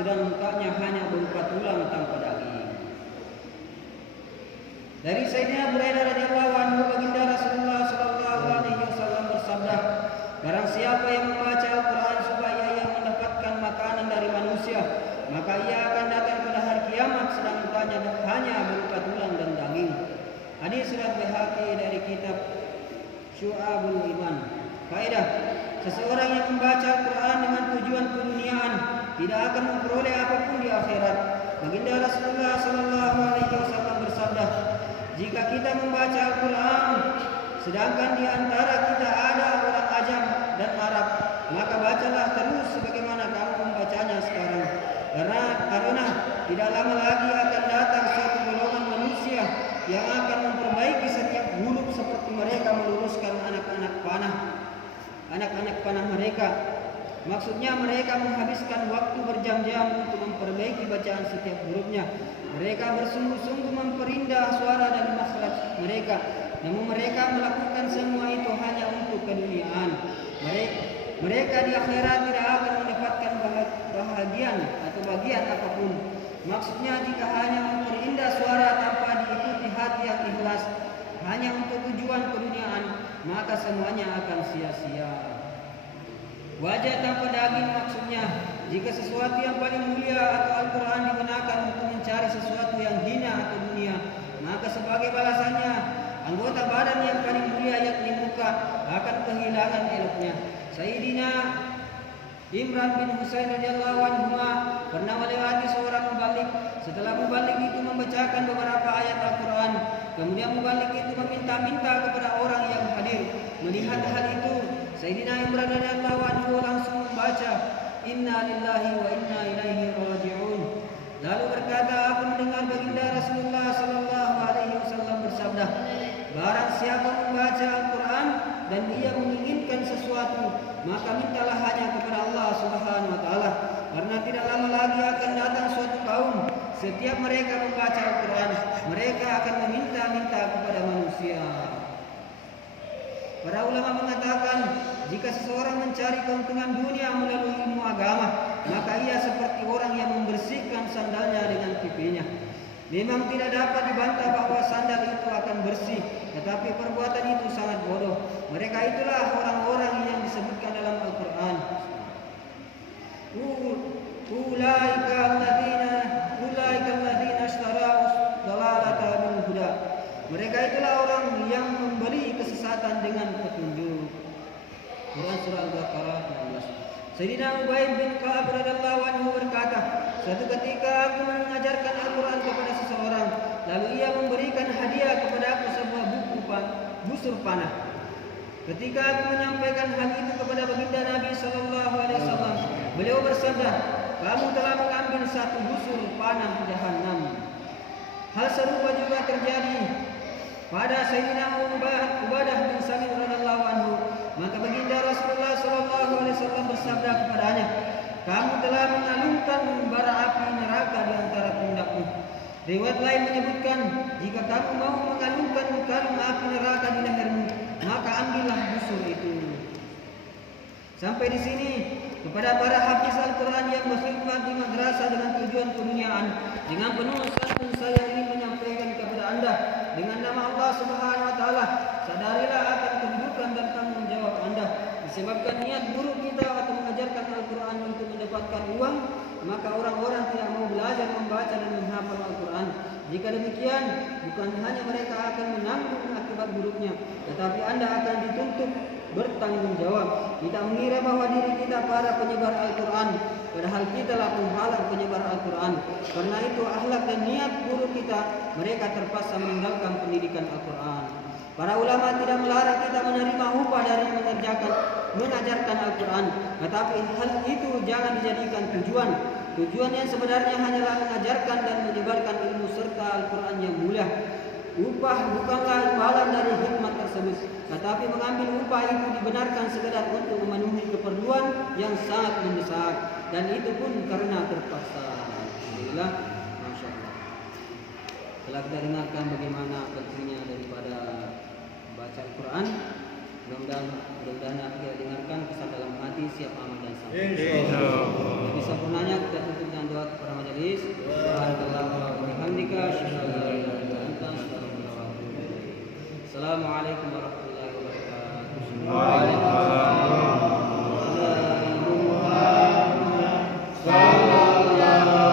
sedang lukanya hanya berupa tulang tanpa daging. Dari Sayyidina Buraidah radhiyallahu anhu, baginda Rasulullah sallallahu alaihi wasallam bersabda, barang siapa yang membaca Al-Quran supaya ia mendapatkan makanan dari manusia, maka ia akan datang pada hari kiamat sedang lukanya hanya berupa tulang dan daging. Hadis riwayat Baihaqi dari kitab Syu'abul Iman. Faedah: seseorang yang membaca Al-Quran dengan tujuan keduniaan tidak akan memperoleh apapun di akhirat. Baginda Rasulullah sallallahu alaihi wasallam bersabda, jika kita membaca Al-Quran sedangkan di antara kita ada orang ajam dan Arab, maka bacalah terus sebagaimana kamu membacanya sekarang. Karena tidak lama lagi akan datang suatu golongan manusia yang akan memperbaiki setiap huruf seperti mereka meluruskan anak-anak panah mereka. Maksudnya mereka menghabiskan waktu berjam-jam untuk memperbaiki bacaan setiap hurufnya. Mereka bersungguh-sungguh memperindah suara dan makhraj mereka. Namun mereka melakukan semua itu hanya untuk keduniaan. Mereka di akhirat tidak akan mendapatkan bagian apapun. Maksudnya jika hanya memperindah suara tanpa diikuti hati yang ikhlas hanya untuk tujuan keduniaan, maka semuanya akan sia-sia. Wajah tanpa daging maksudnya jika sesuatu yang paling mulia atau Al-Quran digunakan untuk mencari sesuatu yang hina atau dunia, maka sebagai balasannya anggota badan yang paling mulia yakni muka akan kehilangan eloknya. Sayyidina Imran bin Husain radhiyallahu anhu pernah melewati seorang mubalik. Setelah mubalik itu membacakan beberapa ayat Al-Quran, kemudian mubalik itu meminta-minta kepada orang yang hadir. Melihat hal itu, Sayyidina Imran radhiyallahu anhu langsung membaca Inna lillahi wa inna ilaihi raji'un. Lalu berkata, aku mendengar baginda Rasulullah sallallahu alaihi wasallam bersabda, barang siapa membaca Al-Quran dan ia menginginkan sesuatu, maka mintalah hanya kepada Allah Subhanahu wa taala, karena tidak lama lagi akan datang suatu kaum, setiap mereka membaca Al-Quran, mereka akan meminta-minta kepada manusia. Para ulama mengatakan, jika seseorang mencari keuntungan dunia melalui ilmu agama, maka ia seperti orang yang membersihkan sandalnya dengan pipinya. Memang tidak dapat dibantah bahwa sandal itu akan bersih, tetapi perbuatan itu sangat bodoh. Mereka itulah orang-orang yang disebutkan dalam Al-Quran. Ulaika alladzina ishtarau dalalata bil huda. Mereka itulah orang yang membeli kesesatan dengan petunjuk. Quran surah Al-Baqarah 16. Sayyidina Ubay bin Ka'ab radhiyallahu anhu berkata, suatu ketika aku mengajarkan Al-Quran kepada seseorang, lalu ia memberikan hadiah kepada aku sebuah busur panah. Ketika aku menyampaikan hal itu kepada baginda Nabi sallallahu alaihi wasallam, beliau bersabda, kamu telah mengambil satu busur panah jahanam. Hal serupa juga terjadi pada Sayyidina Ubadah bin Samit radhiyallahu anhu. Maka baginda Rasulullah sallallahu alaihi wasallam bersabda kepadanya, kamu telah mengalungkan bara api neraka di antara pundakmu. Riwayat lain menyebutkan, jika kamu mau mengalungkan kalung api neraka di lehermu, maka ambillah busur itu. Sampai di sini, kepada para hafiz Al-Quran yang berkhidmat di madrasah dengan tujuan keduniaan, dengan penuh santun saya ingin menyampaikan kepada anda dengan nama Allah Subhanahu wa taala, sadarilah akan kedudukan dan tanggung jawab anda. Disebabkan niat buruk kita atau mengajarkan Al-Quran untuk mendapatkan uang, maka orang-orang tidak mau belajar membaca dan menghafal Al-Quran. Jika demikian, bukan hanya mereka akan menanggung akibat buruknya, tetapi anda akan dituntut bertanggung jawab. Kita mengira bahwa diri kita para penyebar Al-Quran, padahal kita lah penghalang penyebar Al-Quran. Karena itu akhlak dan niat buruk kita, mereka terpaksa meninggalkan pendidikan Al-Quran. Para ulama tidak melarang kita menerima upah dari mengajarkan Al-Quran, tetapi hal itu jangan dijadikan tujuan. Tujuan yang sebenarnya hanyalah mengajarkan dan menyebarkan ilmu serta Al-Quran yang mulia. Upah bukanlah imbalan dari hikmat tersebut, tetapi mengambil upah itu dibenarkan sekedar untuk memenuhi keperluan yang sangat mendesak, dan itu pun karena terpaksa. Alhamdulillah, Masya Allah. Setelah kita dengarkan bagaimana pentingnya daripada baca Al-Quran, mudah-mudahan kita dengarkan kesan dalam hati, siap amal dan sampai. Jadi sempurnanya kita tutup dengan doa. kepada majelis. Subhanallah wa bihamdika asyhadu an la ilaha illa anta astaghfiruka wa atubu ilaik. Assalamualaikum warahmatullahi wabarakatuh. Waalaikumsalam.